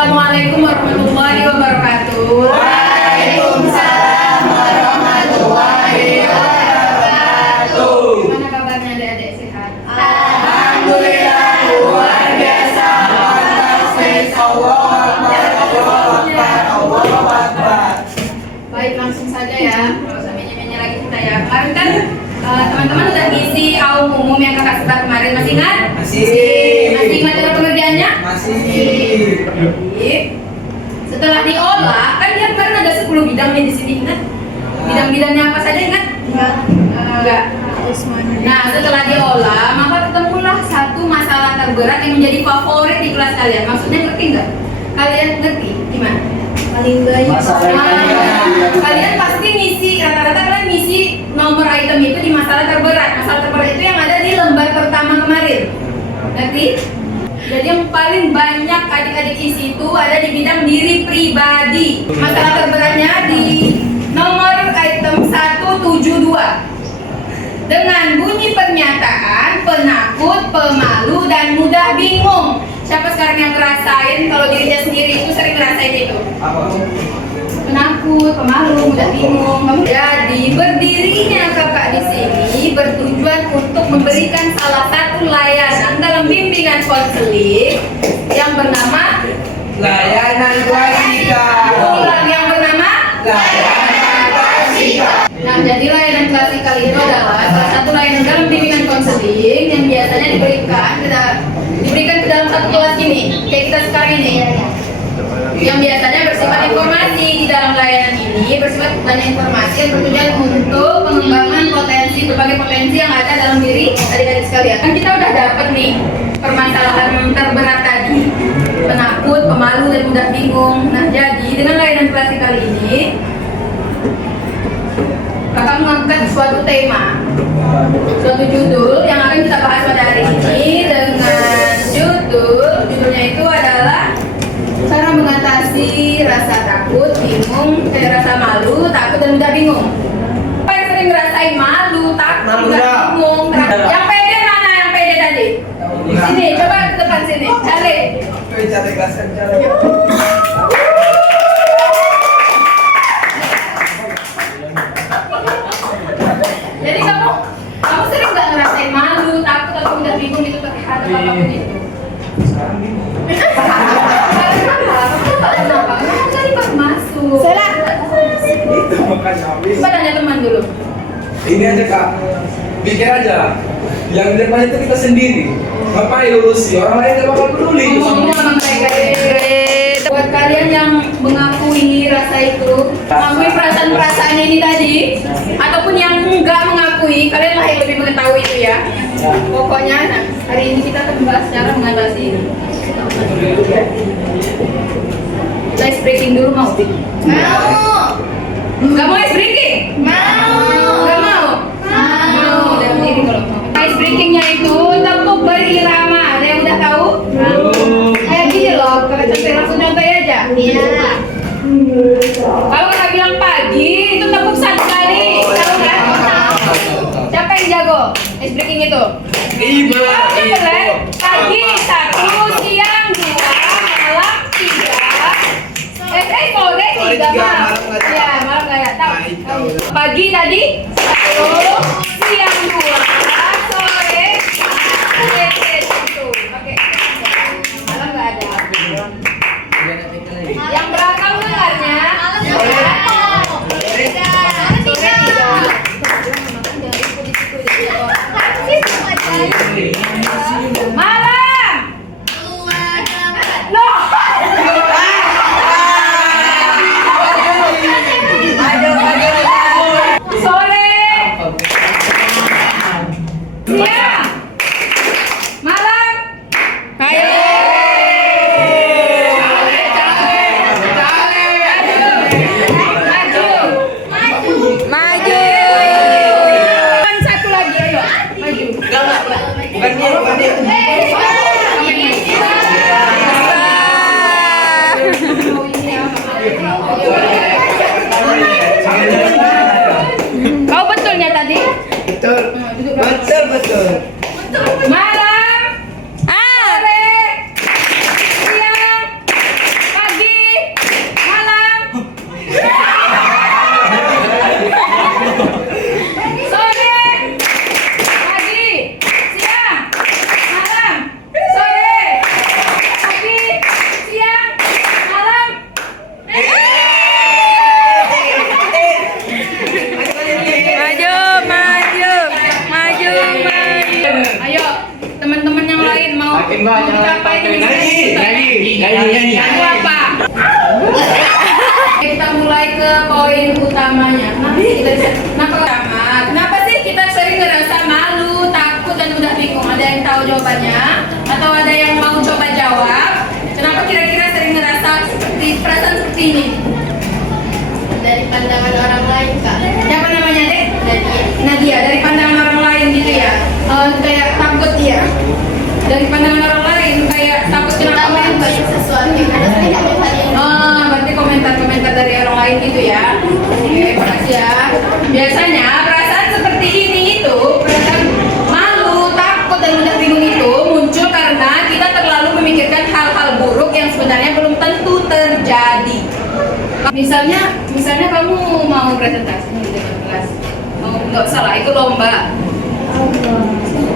Assalamualaikum warahmatullahi wabarakatuh. Waalaikumsalam warahmatullahi wabarakatuh. Gimana kabarnya adik-adik, sehat? Alhamdulillah luar biasa. Allahu Akbar. Baik, langsung saja ya. Nggak usah menye-menye lagi kita ya. Kemarin kan teman-teman udah ngisi AUM umum yang kakak sebar kemarin, masih ingat? Masih. Masih ingat dengan pengerjaannya? Masih. Baik. Setelah diolah, kan dia kemarin ada 10 bidang nih di sini, ingat? Bidang-bidangnya apa saja, ingat? Enggak. Nah, setelah diolah, maka ketemulah satu masalah terberat yang menjadi favorit di kelas kalian. Maksudnya ngerti nggak? Kalian ngerti gimana? Paling banyak Kalian pasti ngisi, rata-rata kalian ngisi nomor item itu di masalah terberat. Masalah terberat itu yang ada di lembar pertama kemarin. Ngerti? Jadi yang paling banyak adik-adik isi itu ada di bidang diri pribadi. Masalah terberatnya di nomor item 172. Dengan bunyi pernyataan penakut, pemalu, dan mudah bingung. Siapa sekarang yang ngerasain kalau dirinya sendiri itu sering ngerasain itu? Penakut, pemalu, mudah bingung. Jadi berdirinya kakak di sini bertujuan untuk memberikan salah satu layanan dalam bimbingan konseling yang bernama Layanan Klasika. ulang yang bernama Layanan Klasika. Nah, jadi layanan klasikal itu adalah salah satu layanan dalam bimbingan konseling yang biasanya diberikan ke dalam satu kelas ini, kayak kita sekarang ini. Yang biasanya bersifat informasi. Di dalam layanan ini bersifat banyak informasi yang bertujuan untuk pengembangan berbagai potensi yang ada dalam diri adik-adik sekalian. Kan kita udah dapat nih permasalahan terberat tadi, penakut, pemalu, dan mudah bingung. Nah, jadi dengan layanan klasikal ini kakak mengangkat suatu tema, suatu judul yang akan kita bahas pada hari ini dengan judulnya itu adalah cara mengatasi rasa takut, bingung, rasa malu, takut, dan mudah bingung. Apa yang sering ngerasain malu, takut, mudah bingung? Yang pede mana yang pede tadi? Sini, coba ke depan sini, cari. Cari kelas cari. Jadi kamu sering nggak ngerasain malu, takut, atau mudah bingung itu terhadap apapun itu? Kenapa? Kamu tadi pas masuk. Itu bukan habis. Coba tanya teman dulu. Ini aja kak, pikir aja. Yang di depan itu kita sendiri. Ngapain lulusi? Orang lain gak bakal peduli. Ngomong sama mereka. Buat kalian yang mengakui rasa itu, mengakui perasaan-perasaan ini tadi, ataupun yang enggak mengakui, kalian lah yang lebih mengetahui itu ya. Pokoknya, nah, hari ini kita akan membahas cara mengatasi ini. Kita ice breaking dulu, mau? mau. Nggak mau ice breaking? Mau. Nggak mau? Mau. Udah berdiri kalau mau. Ice breakingnya itu tepuk berirama. Ada yang udah tahu? Kayak gini loh, langsung contoh aja. Iya. Kalau kita bilang pagi, itu tepuk satu kali. Tahu kan? Siapa yang jago ice breaking itu? Lima. Pagi 1, siang 2, malam 3. Sore 3 malam. Iya, malam nggak ya? Tahu. Pagi tadi 1, siang 2, sore 1. Oke. Malam nggak ada. Yang belakang dengarnya? Malam. Loh. Sore. Siang. Malam. Maju. Satu lagi, ayo. Maju. Bukan dia. Kau betulnya tadi? Betul. Betul. Malam. Sore. Siang. Makin banyak. Mau kita apain ini? Nyanyi. Lagu apa? Kita mulai ke poin utamanya. Kenapa sih kita sering ngerasa malu, takut, dan mudah bingung? Ada yang tahu jawabannya? Atau ada yang mau coba jawab? Kenapa kira-kira sering ngerasa perasaan seperti ini? Dari pandangan orang lain, Kak. Siapa namanya, Dek? Nadia. Nadia, dari pandangan orang lain gitu ya? Kayak takut ya? Dari pandangan orang lain, kayak takut Kita kenapa? main banyak sesuatu karena tidak misalnya. Berarti komentar-komentar dari orang lain gitu ya? Oke, makasih ya. Biasanya perasaan seperti ini itu, perasaan malu, takut, dan mudah bingung itu muncul karena kita terlalu memikirkan hal-hal buruk yang sebenarnya belum tentu terjadi. Misalnya kamu mau presentasi di depan kelas, nggak usah lah, ikut lomba.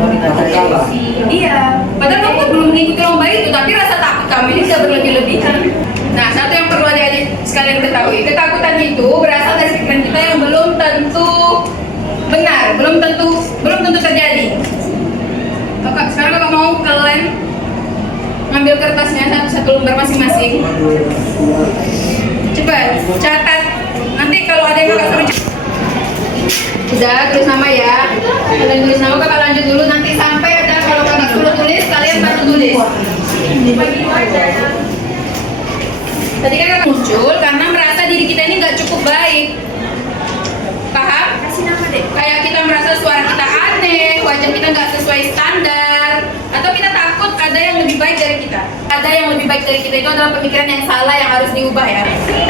Takut kalah. Iya, padahal kamu belum mengikuti lomba itu, tapi rasa takut kamu ini sudah berlebih-lebihan. Nah, satu yang perlu adik-adik sekalian ketahui, ketakutan itu berasal dari pikiran kita yang belum tentu benar, belum tentu terjadi. Sekarang kakak mau kalian ngambil kertasnya satu lembar masing-masing. Cepat, catat. Nanti kalau ada yang kakak suruh catat. Udah, tulis nama ya. Kalian tulis nama, kakak lanjut dulu. Nanti sampai ada kalau kakak suruh tulis, kalian bantu tulis. Dibagi dua aja. Tadi kan kakak muncul karena merasa diri kita ini nggak cukup baik. Paham? Kasih nama deh. Kayak kita merasa suara kita aneh, wajah kita nggak sesuai standar, atau kita takut ada yang lebih baik dari kita. Ada yang lebih baik dari kita itu adalah pemikiran yang salah yang harus diubah ya.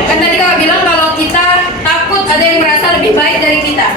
Kan tadi kakak bilang kalau kita takut ada yang merasa lebih baik dari kita.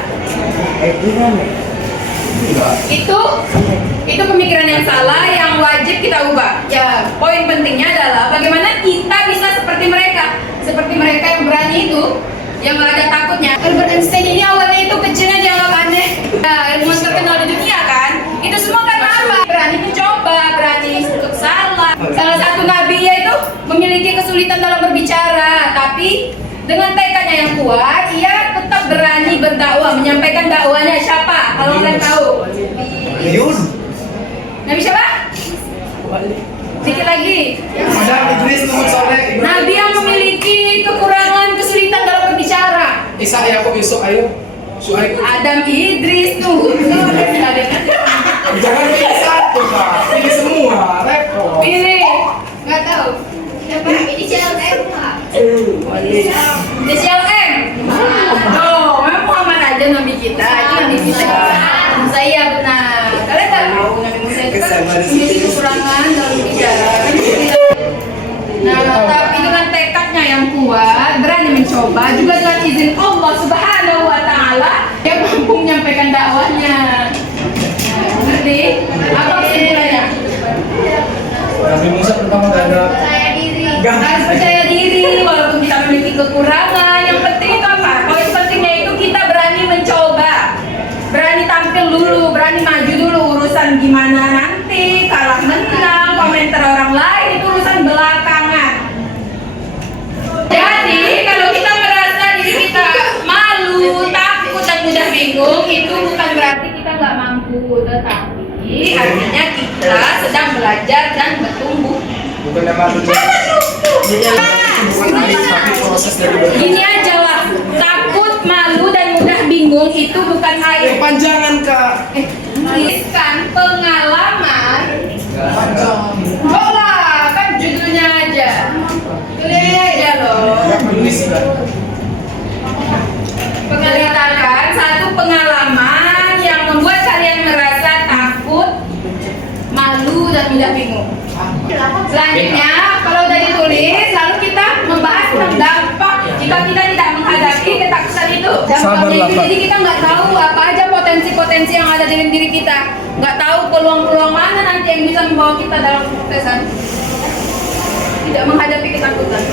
Itu pemikiran yang salah yang wajib kita ubah. Ya, poin pentingnya adalah bagaimana kita bisa seperti mereka. Seperti mereka yang berani itu, yang gak ada takutnya. Albert Einstein ini awalnya itu kecilnya dianggap aneh. Nah, ilmuwan terkenal di dunia kan. Itu semua karena apa? Berani mencoba, berani untuk salah. Salah satu nabi yaitu memiliki kesulitan dalam berbicara, tapi dengan tekadnya yang kuat, ia tetap berani berdakwah, menyampaikan dakwahnya. Siapa? Kalau kalian tahu? Yun. Nabi siapa? Sedikit lagi. Ada Idris Nuhun Soleh. Nabi yang memiliki kekurangan kesulitan dalam berbicara. Isa Yakub Yusuf ayo. Suhaib. Adam, Idris, Nuhun. Jangan pilih satu kak. Pilih semua. Repot. Pilih. Nggak tahu. Siapa? Ini CLM, Kak. Inisial M. Oh, memang Muhammad aja nabi kita. Itu nabi kita. Saya benar. Kalian tahu Nabi Musa itu kan memiliki kekurangan dalam bicara. Nah, tapi dengan tekadnya yang kuat, berani mencoba, juga dengan izin Allah Subhanahu Wa Taala, dia mampu menyampaikan dakwahnya. Ngerti? Apa kesimpulannya? Nabi Musa pertama gak ada. Percaya diri. Harus percaya diri walaupun kita memiliki kekurangan. Yang penting itu apa? Poin pentingnya itu kita berani mencoba, berani tampil dulu, berani maju dulu. Urusan gimana nanti, kalah menang, komentar orang lain itu urusan belakangan. Jadi kalau kita merasa diri kita malu, takut, dan mudah bingung, itu bukan berarti kita nggak mampu, tetapi artinya kita sedang belajar dan bertumbuh. Bukan yang malu. Tapi proses dari Gini aja lah, takut, malu, dan mudah bingung itu bukan aib. Panjangan kak. Tuliskan pengalaman. Panjang. Oh lah, kan judulnya aja. Tulis aja loh. Gak menulis kan. Menceritakan satu pengalaman yang membuat kalian merasa takut, malu, dan mudah bingung. Selanjutnya, kalau udah ditulis, lalu kita membahas tentang dampak jika kita tidak menghadapi ketakutan itu. Dampaknya itu, jadi kita nggak tahu apa aja potensi-potensi yang ada dalam diri kita, nggak tahu peluang-peluang mana nanti yang bisa membawa kita dalam kesuksesan. Tidak menghadapi ketakutan.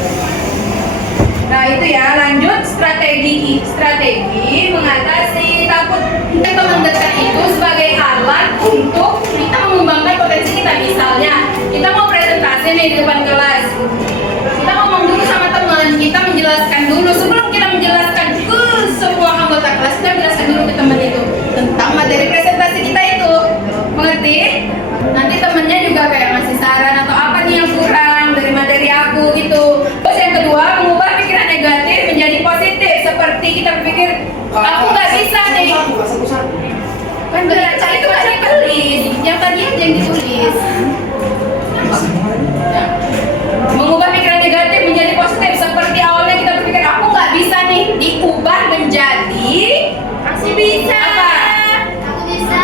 Nah itu ya, lanjut strategi mengatasi takut. Kita mendekat itu sebagai alat untuk kita mengembangkan potensi kita. Misalnya kita mau presentasi nih di depan kelas, kita ngomong dulu sama teman, kita menjelaskan dulu. Sebelum kita menjelaskan ke semua anggota kelas, kita menjelaskan dulu ke teman itu tentang materi presentasi kita itu. Mengerti? Nanti temennya juga kayak Kan baca itu kan ditulis. Yang tadi aja yang ditulis. Ya. Mengubah pikiran negatif menjadi positif seperti awalnya kita berpikir aku nggak bisa nih, diubah menjadi Masih bisa. apa? Aku bisa.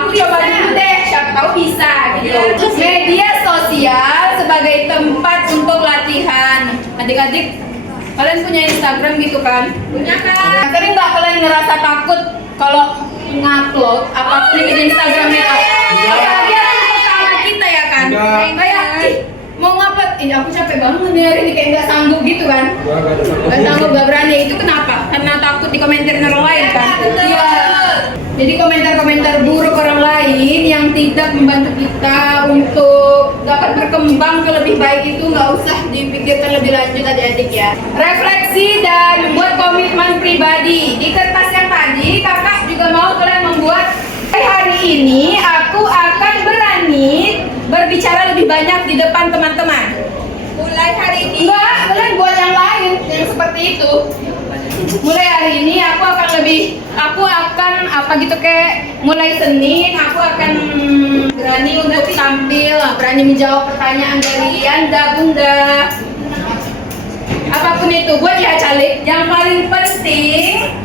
Aku coba dulu deh, siapa tahu bisa gitu. Media sosial sebagai tempat untuk latihan. Adik-adik, kalian punya Instagram gitu kan? Punya kan? Sering nggak kalian ngerasa takut kalau ngupload apapun di Instagramnya? Apalagi sama kita ya kan? Kayak ih, mau ngupload, ini aku capek banget nih hari ini kayak nggak sanggup gitu kan? Nggak sanggup, nggak berani. Itu kenapa? Karena takut dikomentarin orang lain kan? Iya. Jadi komentar-komentar buruk orang lain yang tidak membantu kita untuk dapat berkembang ke lebih baik itu nggak usah dipikirkan lebih lanjut adik-adik ya. Refleksi dan membuat komitmen pribadi. Di kertas yang tadi kakak juga mau kalian membuat hari ini aku akan berani berbicara lebih banyak di depan teman-teman. Mulai hari ini. Enggak, kalian buat yang lain yang seperti itu. Mulai hari ini aku akan apa gitu kayak mulai Senin aku akan berani untuk tampil, berani menjawab pertanyaan dari Anda Bunda. Apapun itu, buat ya Calik. Yang paling penting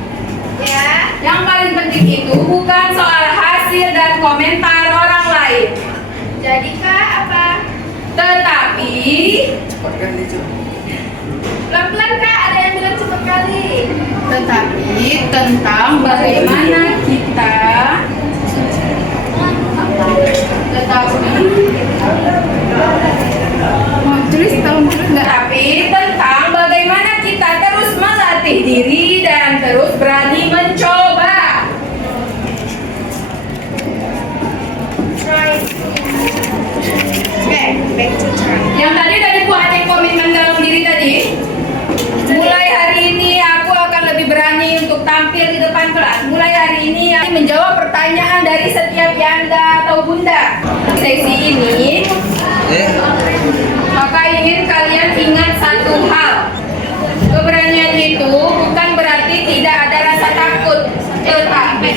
itu bukan soal hasil dan komentar orang lain. Jadi kak apa? Tetapi Pelan-pelan kak, ada yang bilang cepet kali. tentang bagaimana kita tentang bagaimana kita terus melatih diri dan terus berani mencoba. Back to try. Yang tadi udah dibuat yang komitmen dalam diri tadi. Mulai hari ini aku akan lebih berani untuk tampil di depan kelas. Mulai hari ini aku menjawab pertanyaan dari setiap Yanda atau Bunda. Sesi ini, maka ingin kalian ingat satu hal. Keberanian itu bukan berarti tidak ada rasa takut, tetapi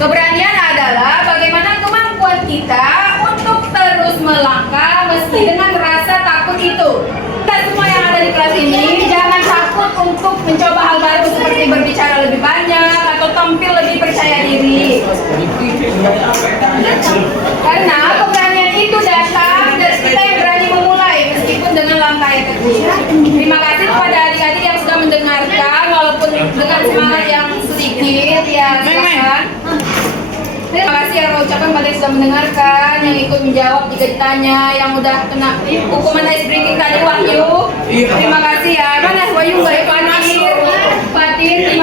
keberanian adalah bagaimana kemampuan kita untuk terus melangkah meski dengan rasa takut itu. Kita semua yang ada di kelas ini jangan takut untuk mencoba hal baru seperti berbicara lebih banyak atau tampil lebih percaya diri. Karena keberanian itu datang dari kita yang berani memulai meskipun dengan langkah yang kecil. Terima kasih kepada adik-adik yang sudah mendengarkan walaupun dengan semangat yang sedikit ya silakan. Terima kasih yang saya ucapkan pada yang sudah mendengarkan, yang ikut menjawab jika ditanya, yang udah kena hukuman ice breaking tadi Wahyu. Terima kasih ya. Mana Wahyu nggak ya Fatir? Fatir, terima